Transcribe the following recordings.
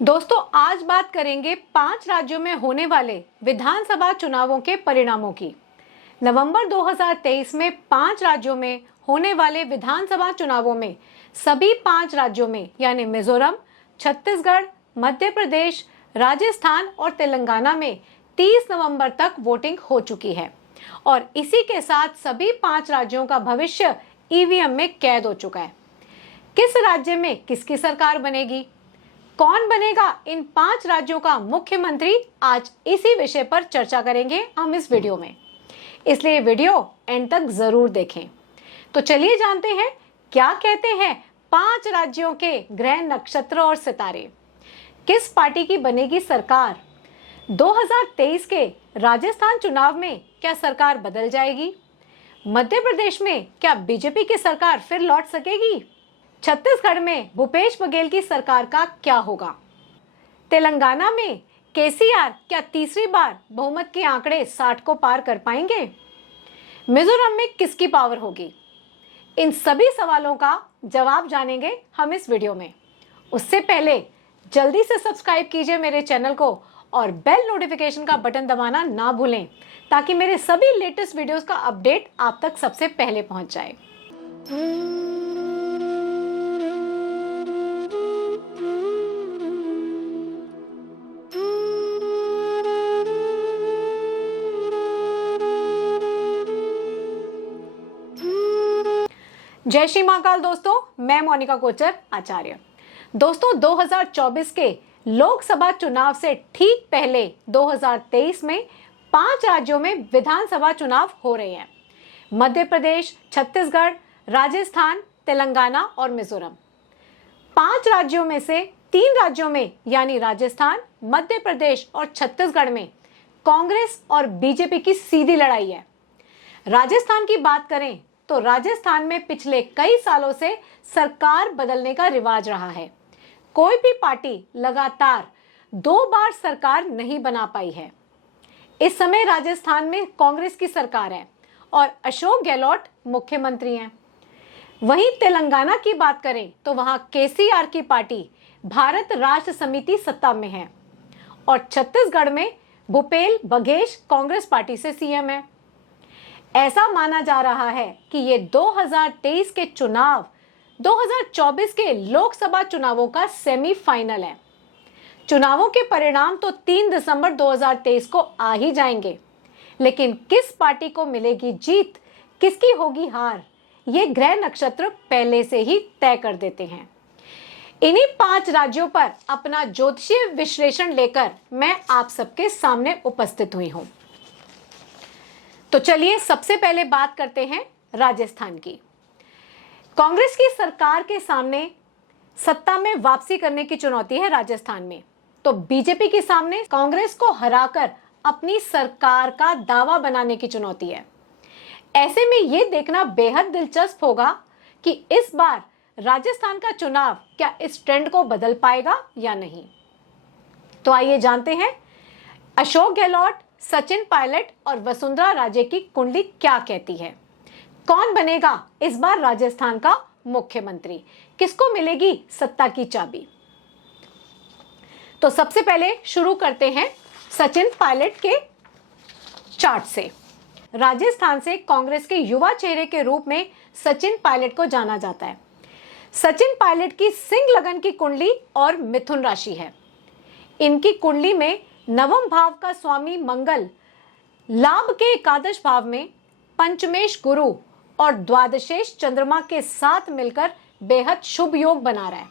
दोस्तों, आज बात करेंगे 5 राज्यों में होने वाले विधानसभा चुनावों के परिणामों की। नवंबर 2023 में 5 राज्यों में होने वाले विधानसभा चुनावों में सभी 5 राज्यों में यानी मिजोरम, छत्तीसगढ़, मध्य प्रदेश, राजस्थान और तेलंगाना में 30 नवंबर तक वोटिंग हो चुकी है और इसी के साथ सभी 5 राज्यों का भविष्य ईवीएम में कैद हो चुका है। किस राज्य में किसकी सरकार बनेगी, कौन बनेगा इन 5 राज्यों का मुख्यमंत्री, आज इसी विषय पर चर्चा करेंगे हम इस वीडियो में। इसलिए वीडियो एंड तक जरूर देखें। तो चलिए जानते हैं क्या कहते हैं 5 राज्यों के ग्रह नक्षत्र और सितारे। किस पार्टी की बनेगी सरकार? 2023 के राजस्थान चुनाव में क्या सरकार बदल जाएगी? मध्य प्रदेश में क्या बीजेपी की सरकार फिर लौट सकेगी? छत्तीसगढ़ में भूपेश बघेल की सरकार का क्या होगा? तेलंगाना में केसीआर क्या तीसरी बार बहुमत के आंकड़े 60 को पार कर पाएंगे? मिजोरम में किसकी पावर होगी? इन सभी सवालों का जवाब जानेंगे हम इस वीडियो में। उससे पहले जल्दी से सब्सक्राइब कीजिए मेरे चैनल को और बेल नोटिफिकेशन का बटन दबाना ना भूलें ताकि मेरे सभी लेटेस्ट वीडियोस का अपडेट आप तक सबसे पहले पहुंच जाए। जय श्री महाकाल दोस्तों, मैं मोनिका कोचर आचार्य। दोस्तों, 2024 के लोकसभा चुनाव से ठीक पहले 2023 में 5 राज्यों में विधानसभा चुनाव हो रहे हैं। मध्य प्रदेश, छत्तीसगढ़, राजस्थान, तेलंगाना और मिजोरम। 5 राज्यों में से 3 राज्यों में यानी राजस्थान, मध्य प्रदेश और छत्तीसगढ़ में कांग्रेस और बीजेपी की सीधी लड़ाई है। राजस्थान की बात करें तो राजस्थान में पिछले कई सालों से सरकार बदलने का रिवाज रहा है। कोई भी पार्टी लगातार 2 बार सरकार नहीं बना पाई है। इस समय राजस्थान में कांग्रेस की सरकार है और अशोक गहलोत मुख्यमंत्री हैं। वहीं तेलंगाना की बात करें तो वहां केसीआर की पार्टी भारत राष्ट्र समिति सत्ता में है और छत्तीसगढ़ में भूपेश बघेल कांग्रेस पार्टी से सीएम है। ऐसा माना जा रहा है कि ये 2023 के चुनाव 2024 के लोकसभा चुनावों का सेमीफाइनल है। चुनावों के परिणाम तो 3 दिसंबर 2023 को आ ही जाएंगे, लेकिन किस पार्टी को मिलेगी जीत, किसकी होगी हार, ये ग्रह नक्षत्र पहले से ही तय कर देते हैं। इन्हीं 5 राज्यों पर अपना ज्योतिषीय विश्लेषण लेकर मैं आप सबके सामने उपस्थित हुई हूं। तो चलिए सबसे पहले बात करते हैं राजस्थान की। कांग्रेस की सरकार के सामने सत्ता में वापसी करने की चुनौती है राजस्थान में, तो बीजेपी के सामने कांग्रेस को हराकर अपनी सरकार का दावा बनाने की चुनौती है। ऐसे में यह देखना बेहद दिलचस्प होगा कि इस बार राजस्थान का चुनाव क्या इस ट्रेंड को बदल पाएगा या नहीं। तो आइए जानते हैं अशोक गहलोत, सचिन पायलट और वसुंधरा राजे की कुंडली क्या कहती है। कौन बनेगा इस बार राजस्थान का मुख्यमंत्री, किसको मिलेगी सत्ता की चाबी? तो सबसे पहले शुरू करते हैं सचिन पायलट के चार्ट से। राजस्थान से कांग्रेस के युवा चेहरे के रूप में सचिन पायलट को जाना जाता है। सचिन पायलट की सिंह लगन की कुंडली और मिथुन राशि है। इनकी कुंडली में नवम भाव का स्वामी मंगल लाभ के एकादश भाव में पंचमेश गुरु और द्वादशेश चंद्रमा के साथ मिलकर बेहद शुभ योग बना रहा है,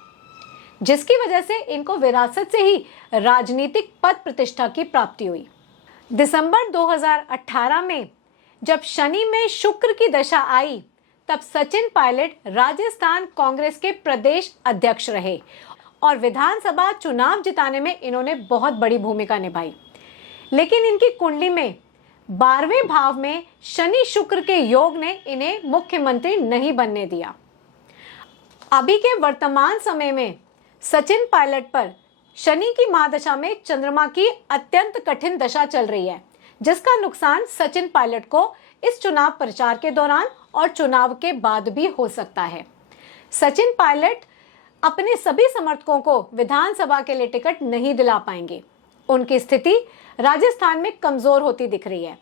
जिसकी वजह से इनको विरासत से ही राजनीतिक पद प्रतिष्ठा की प्राप्ति हुई। दिसंबर 2018 में जब शनि में शुक्र की दशा आई, तब सचिन पायलट राजस्थान कांग्रेस के प्रदेश अध्यक्ष रहे और विधानसभा चुनाव जिताने में इन्होंने बहुत बड़ी भूमिका निभाई। लेकिन इनकी कुंडली में 12वें भाव में शनि शुक्र के योग ने इन्हें मुख्यमंत्री नहीं बनने दिया। अभी के वर्तमान समय में सचिन पायलट पर शनि की महादशा में चंद्रमा की अत्यंत कठिन दशा चल रही है, जिसका नुकसान सचिन पायलट को इस चुनाव प्रचार के दौरान और चुनाव के बाद भी हो सकता है। सचिन पायलट अपने सभी समर्थकों को विधानसभा के लिए टिकट नहीं दिला पाएंगे। उनकी स्थिति राजस्थान में कमजोर होती दिख रही है।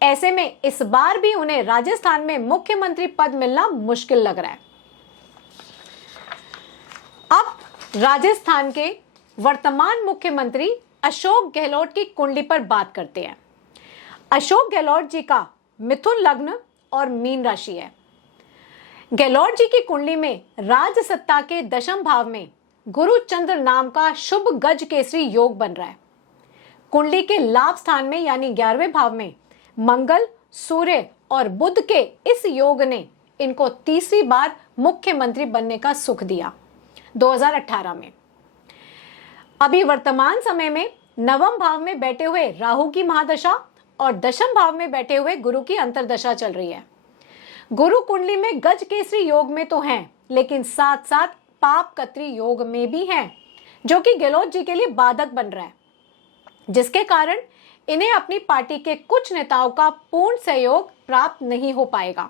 ऐसे में इस बार भी उन्हें राजस्थान में मुख्यमंत्री पद मिलना मुश्किल लग रहा है। अब राजस्थान के वर्तमान मुख्यमंत्री अशोक गहलोत की कुंडली पर बात करते हैं। अशोक गहलोत जी का मिथुन लग्न और मीन राशि है। गहलोत जी की कुंडली में राज सत्ता के दशम भाव में गुरु चंद्र नाम का शुभ गज केसरी योग बन रहा है। कुंडली के लाभ स्थान में यानी 11वें भाव में मंगल, सूर्य और बुध के इस योग ने इनको तीसरी बार मुख्यमंत्री बनने का सुख दिया 2018 में। अभी वर्तमान समय में नवम भाव में बैठे हुए राहु की महादशा और दशम भाव में बैठे हुए गुरु की अंतर्दशा चल रही है। गुरु कुंडली में गज केसरी योग में तो हैं, लेकिन साथ साथ पाप कत्री योग में भी हैं, जो कि गहलोत जी के लिए बाधक बन रहा है, जिसके कारण इन्हें अपनी पार्टी के कुछ नेताओं का पूर्ण सहयोग प्राप्त नहीं हो पाएगा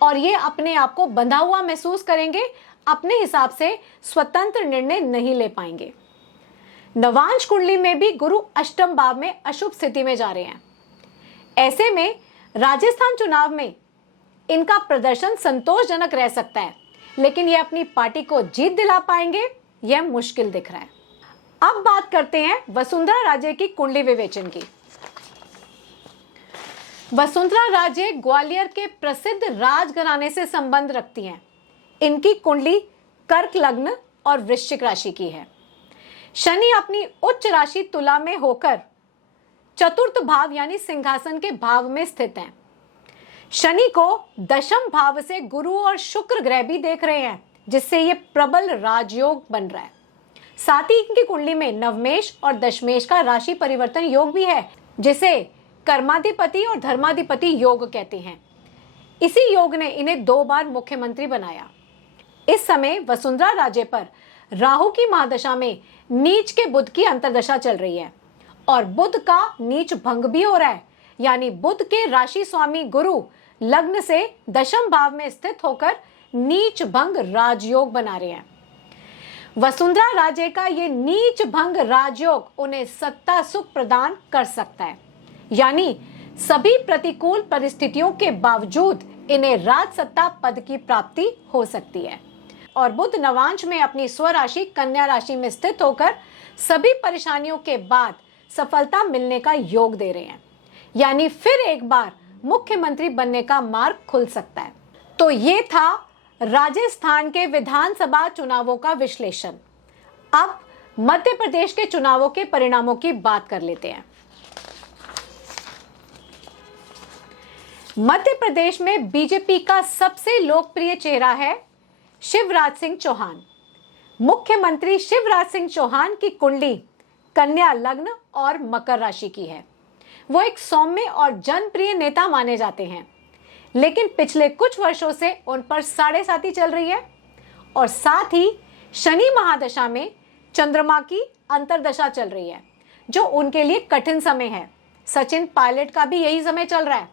और ये अपने आप को बंधा हुआ महसूस करेंगे, अपने हिसाब से स्वतंत्र निर्णय नहीं ले पाएंगे। नवांश कुंडली में भी गुरु अष्टम भाव में अशुभ स्थिति में जा रहे हैं। ऐसे में राजस्थान चुनाव में इनका प्रदर्शन संतोषजनक रह सकता है, लेकिन ये अपनी पार्टी को जीत दिला पाएंगे, यह मुश्किल दिख रहा है। अब बात करते हैं वसुंधरा राजे की कुंडली विवेचन की। वसुंधरा राजे ग्वालियर के प्रसिद्ध राजघराने से संबंध रखती हैं। इनकी कुंडली कर्क लग्न और वृश्चिक राशि की है। शनि अपनी उच्च राशि तुला में होकर चतुर्थ भाव यानी सिंहासन के भाव में स्थित हैं। शनि को दशम भाव से गुरु और शुक्र ग्रह भी देख रहे हैं, जिससे ये प्रबल राजयोग बन रहा है। साथ ही इनकी कुंडली में नवमेश और दशमेश का राशि परिवर्तन योग भी है, जिसे कर्माधिपति और धर्माधिपति योग कहते हैं। इसी योग ने इन्हें 2 बार मुख्यमंत्री बनाया। इस समय वसुंधरा राजे पर राहु की महादशा में नीच के बुध की अंतर्दशा चल रही है और बुध का नीच भंग भी हो रहा है, यानी बुध के राशि स्वामी गुरु लग्न से दशम भाव में स्थित होकर नीच भंग राजयोग बना रहे हैं। वसुंधरा राजे का ये नीच भंग राजयोग उन्हें सत्ता सुख प्रदान कर सकता है, यानी सभी प्रतिकूल परिस्थितियों के बावजूद इन्हें राज सत्ता पद की प्राप्ति हो सकती है। और बुध नवांश में अपनी स्वराशि कन्या राशि में स्थित होकर सभी परेशानियों के बाद सफलता मिलने का योग दे रहे हैं, यानी फिर एक बार मुख्यमंत्री बनने का मार्ग खुल सकता है। तो ये था राजस्थान के विधानसभा चुनावों का विश्लेषण। अब मध्य प्रदेश के चुनावों के परिणामों की बात कर लेते हैं। मध्य प्रदेश में बीजेपी का सबसे लोकप्रिय चेहरा है शिवराज सिंह चौहान। मुख्यमंत्री शिवराज सिंह चौहान की कुंडली कन्या लग्न और मकर राशि की है। वो एक सौम्य और जनप्रिय नेता माने जाते हैं, लेकिन पिछले कुछ वर्षों से उन पर साढ़े साती चल रही है और साथ ही शनि महादशा में चंद्रमा की अंतर्दशा चल रही है, जो उनके लिए कठिन समय है। सचिन पायलट का भी यही समय चल रहा है।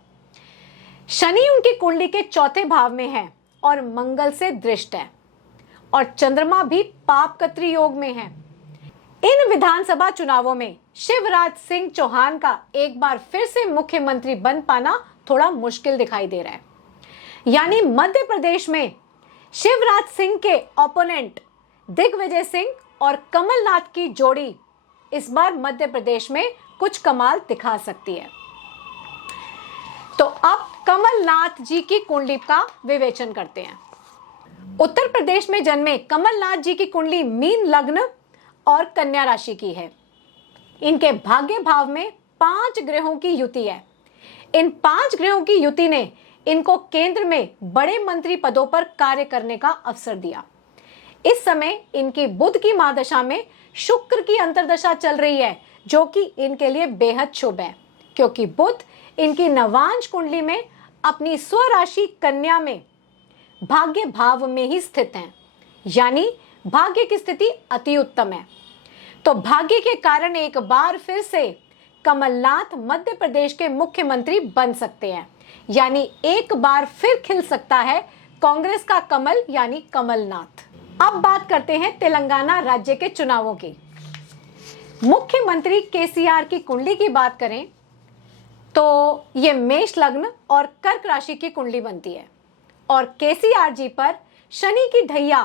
शनि उनकी कुंडली के चौथे भाव में है और मंगल से दृष्ट है और चंद्रमा भी पापकत्री योग में है। इन विधानसभा चुनावों में शिवराज सिंह चौहान का एक बार फिर से मुख्यमंत्री बन पाना थोड़ा मुश्किल दिखाई दे रहा है, यानी मध्य प्रदेश में शिवराज सिंह के ओपोनेंट दिग्विजय सिंह और कमलनाथ की जोड़ी इस बार मध्य प्रदेश में कुछ कमाल दिखा सकती है। तो अब कमलनाथ जी की कुंडली का विवेचन करते हैं। उत्तर प्रदेश में जन्मे कमलनाथ जी की कुंडली मीन लग्न और कन्या राशि की है। इनके भाग्य भाव में 5 ग्रहों की युति है। इन 5 ग्रहों की युति ने इनको केंद्र में बड़े मंत्री पदों पर कार्य करने का अवसर दिया। इस समय इनकी बुध की महादशा में शुक्र की अंतर्दशा चल रही है, जो कि इनके लिए बेहद शुभ है, क्योंकि बुध इनकी नवांश कुंडली में अपनी स्वराशि कन्या में भाग्य भाव में ही स्थित हैं, यानी भाग्य की स्थिति अति उत्तम है। तो भाग्य के कारण एक बार फिर से कमलनाथ मध्य प्रदेश के मुख्यमंत्री बन सकते हैं, यानी एक बार फिर खिल सकता है कांग्रेस का कमल यानी कमलनाथ। अब बात करते हैं तेलंगाना राज्य के चुनावों की। मुख्यमंत्री केसीआर की कुंडली की बात करें तो ये मेष लग्न और कर्क राशि की कुंडली बनती है और केसीआर जी पर शनि की ढैया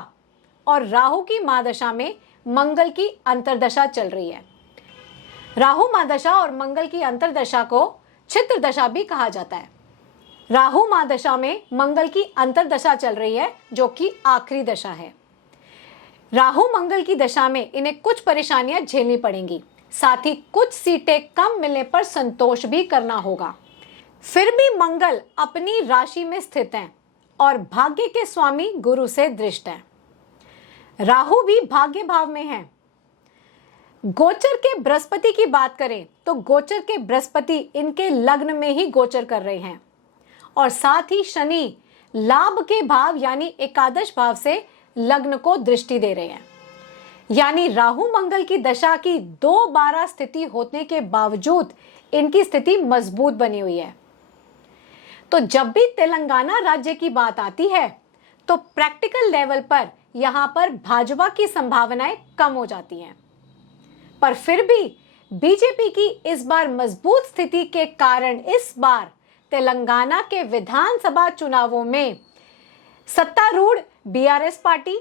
और राहु की महादशा में मंगल की अंतर्दशा चल रही है। राहु महादशा और मंगल की अंतर्दशा को छित्र दशा भी कहा जाता है। राहु महादशा में मंगल की अंतर्दशा चल रही है जो कि आखिरी दशा है। राहु मंगल की दशा में इन्हें कुछ परेशानियां झेलनी पड़ेंगी, साथ ही कुछ सीटें कम मिलने पर संतोष भी करना होगा। फिर भी मंगल अपनी राशि में स्थित हैं और भाग्य के स्वामी गुरु से दृष्ट हैं। राहु भी भाग्य भाव में है। गोचर के बृहस्पति की बात करें तो गोचर के बृहस्पति इनके लग्न में ही गोचर कर रहे हैं और साथ ही शनि लाभ के भाव यानी एकादश भाव से लग्न को दृष्टि दे रहे हैं। यानी राहु मंगल की दशा की 2-12 स्थिति होने के बावजूद इनकी स्थिति मजबूत बनी हुई है। तो जब भी तेलंगाना राज्य की बात आती है तो प्रैक्टिकल लेवल पर यहां पर भाजपा की संभावनाएं कम हो जाती हैं, पर फिर भी बीजेपी की इस बार मजबूत स्थिति के कारण इस बार तेलंगाना के विधानसभा चुनावों में सत्तारूढ़ बीआरएस पार्टी,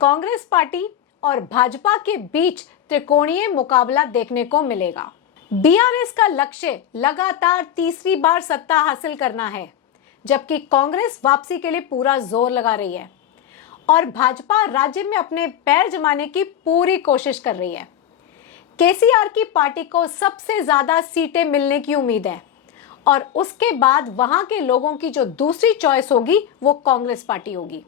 कांग्रेस पार्टी और भाजपा के बीच त्रिकोणीय मुकाबला देखने को मिलेगा। बीआरएस का लक्ष्य लगातार तीसरी बार सत्ता हासिल करना है, जबकि कांग्रेस वापसी के लिए पूरा जोर लगा रही है और भाजपा राज्य में अपने पैर जमाने की पूरी कोशिश कर रही है। केसीआर की पार्टी को सबसे ज्यादा सीटें मिलने की उम्मीद है और उसके बाद वहां के लोगों की जो दूसरी चॉइस होगी वो कांग्रेस पार्टी होगी,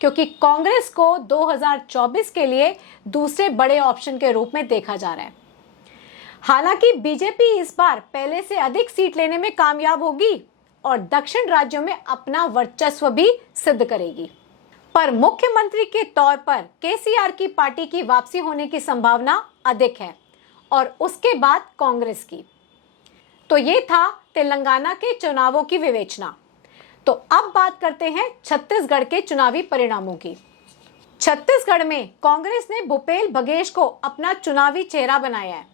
क्योंकि कांग्रेस को 2024 के लिए दूसरे बड़े ऑप्शन के रूप में देखा जा रहा है। हालांकि बीजेपी इस बार पहले से अधिक सीट लेने में कामयाब होगी और दक्षिण राज्यों में अपना वर्चस्व भी सिद्ध करेगी, पर मुख्यमंत्री के तौर पर केसीआर की पार्टी की वापसी होने की संभावना अधिक है और उसके बाद कांग्रेस की। तो ये था तेलंगाना के चुनावों की विवेचना। तो अब बात करते हैं छत्तीसगढ़ के चुनावी परिणामों की। छत्तीसगढ़ में कांग्रेस ने भूपेश बघेल को अपना चुनावी चेहरा बनाया है,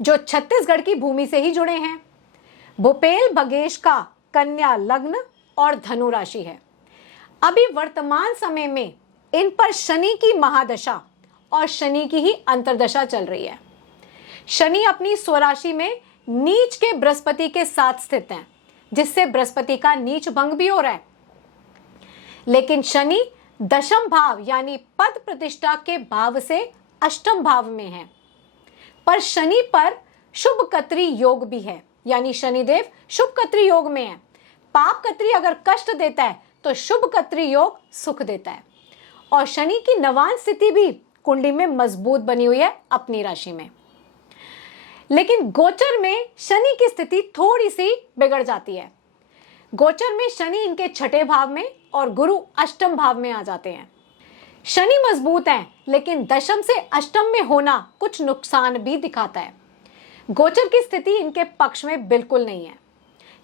जो छत्तीसगढ़ की भूमि से ही जुड़े हैं। भूपेश बघेल का कन्या लग्न और धनु राशि है। अभी वर्तमान समय में इन पर शनि की महादशा और शनि की ही अंतर्दशा चल रही है। शनि अपनी स्वराशि में नीच के बृहस्पति के साथ स्थित हैं, जिससे बृहस्पति का नीच भंग भी हो रहा है। लेकिन शनि दशम भाव यानी पद प्रतिष्ठा के भाव से अष्टम भाव में है, पर शनि पर शुभ कत्री योग भी है, यानी शनिदेव शुभ कत्री योग में है। पाप कत्री अगर कष्ट देता है तो शुभ कत्री योग सुख देता है और शनि की नवान स्थिति भी कुंडली में मजबूत बनी हुई है अपनी राशि में। लेकिन गोचर में शनि की स्थिति थोड़ी सी बिगड़ जाती है। गोचर में शनि इनके छठे भाव में और गुरु अष्टम भाव में आ जाते हैं। शनि मजबूत है, लेकिन दशम से अष्टम में होना कुछ नुकसान भी दिखाता है। गोचर की स्थिति इनके पक्ष में बिल्कुल नहीं है,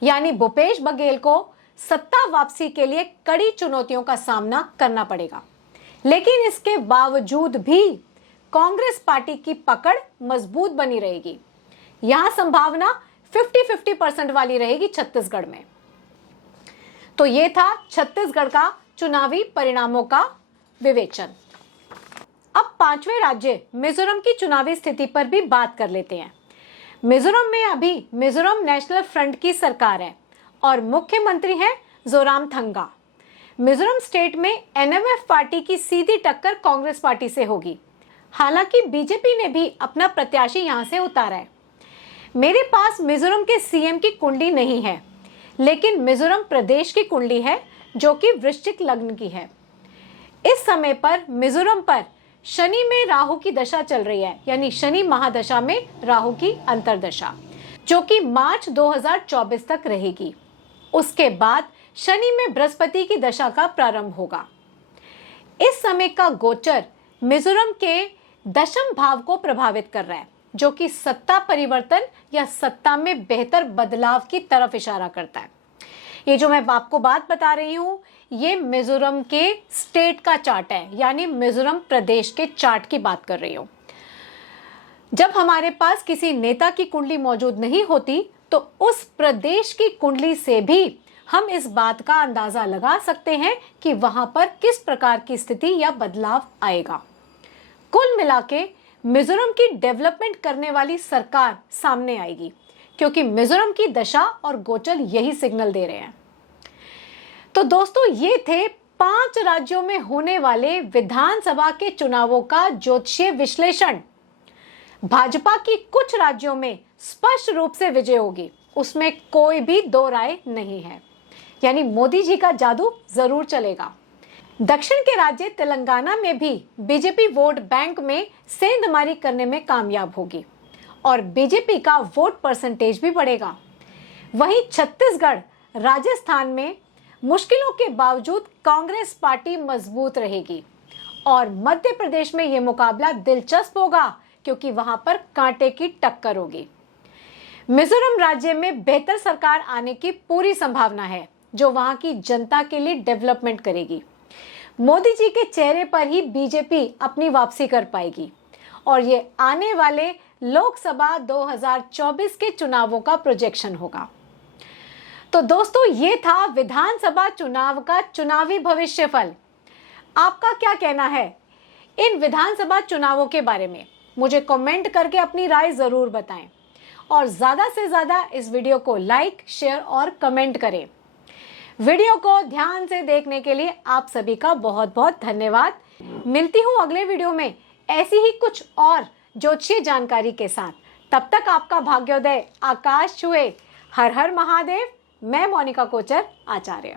यानी भूपेश बघेल को सत्ता वापसी के लिए कड़ी चुनौतियों का सामना करना पड़ेगा। लेकिन इसके बावजूद भी कांग्रेस पार्टी की पकड़ मजबूत बनी रहेगी। यहां संभावना 50-50% वाली रहेगी छत्तीसगढ़ में। तो यह था छत्तीसगढ़ का चुनावी परिणामों का विवेचन। अब पांचवें राज्य मिजोरम की चुनावी स्थिति पर भी बात कर लेते हैं। मिजोरम में अभी मिजोरम नेशनल फ्रंट की सरकार है और मुख्यमंत्री हैं जोरामथंगा। मिजोरम स्टेट में एनएमएफ पार्टी की सीधी टक्कर कांग्रेस पार्टी से होगी। हालांकि बीजेपी ने भी अपना प्रत्याशी यहां से उतारा है। मेरे पास मिजोरम के सीएम की कुंडली नहीं है, लेकिन मिजोरम प्रदेश की कुंडली है जो कि वृश्चिक लग्न की है। इस समय पर मिजोरम पर शनि में राहु की दशा चल रही है, यानी शनि महादशा में राहु की अंतर्दशा, जो कि मार्च 2024 तक रहेगी। उसके बाद शनि में बृहस्पति की दशा का प्रारंभ होगा। इस समय का गोचर मिजोरम के दशम भाव को प्रभावित कर रहा है, जो कि सत्ता परिवर्तन या सत्ता में बेहतर बदलाव की तरफ इशारा करता है। ये जो मैं आपको बात बता रही हूं, ये मिजोरम के स्टेट का चार्ट है, यानी मिजोरम प्रदेश के चार्ट की बात कर रही हूं। जब हमारे पास किसी नेता की कुंडली मौजूद नहीं होती तो उस प्रदेश की कुंडली से भी हम इस बात का अंदाजा लगा सकते हैं कि वहां पर किस प्रकार की स्थिति या बदलाव आएगा। कुल मिलाके मिजोरम की डेवलपमेंट करने वाली सरकार सामने आएगी, क्योंकि मिजोरम की दशा और गोचर यही सिग्नल दे रहे हैं। तो दोस्तों, ये थे 5 राज्यों में होने वाले विधानसभा के चुनावों का ज्योतिषीय विश्लेषण। भाजपा की कुछ राज्यों में स्पष्ट रूप से विजय होगी, उसमें कोई भी दो राय नहीं है, यानी मोदी जी का जादू जरूर चलेगा। दक्षिण के राज्य तेलंगाना में भी बीजेपी वोट बैंक में सेंधमारी करने में कामयाब होगी और बीजेपी का वोट परसेंटेज भी बढ़ेगा। वहीं छत्तीसगढ़, राजस्थान में मुश्किलों के बावजूद कांग्रेस पार्टी मजबूत रहेगी और मध्य प्रदेश में यह मुकाबला दिलचस्प होगा, क्योंकि वहां पर कांटे की टक्कर होगी। मिजोरम राज्य में बेहतर सरकार आने की पूरी संभावना है, जो वहां की जनता के लिए डेवलपमेंट करेगी। मोदी जी के चेहरे पर ही बीजेपी अपनी वापसी कर पाएगी और ये आने वाले लोकसभा 2024 के चुनावों का प्रोजेक्शन होगा। तो दोस्तों, ये था विधानसभा चुनाव का चुनावी भविष्यफल। आपका क्या कहना है इन विधानसभा चुनावों के बारे में? मुझे कमेंट करके अपनी राय जरूर बताएं और ज्यादा से ज्यादा इस वीडियो को लाइक, शेयर और कमेंट करें। वीडियो को ध्यान से देखने के लिए आप सभी का बहुत बहुत धन्यवाद। मिलती हूँ अगले वीडियो में ऐसी ही कुछ और ज्योतिषीय जानकारी के साथ। तब तक आपका भाग्योदय आकाश छुए। हर हर महादेव। मैं मोनिका कोचर, आचार्य।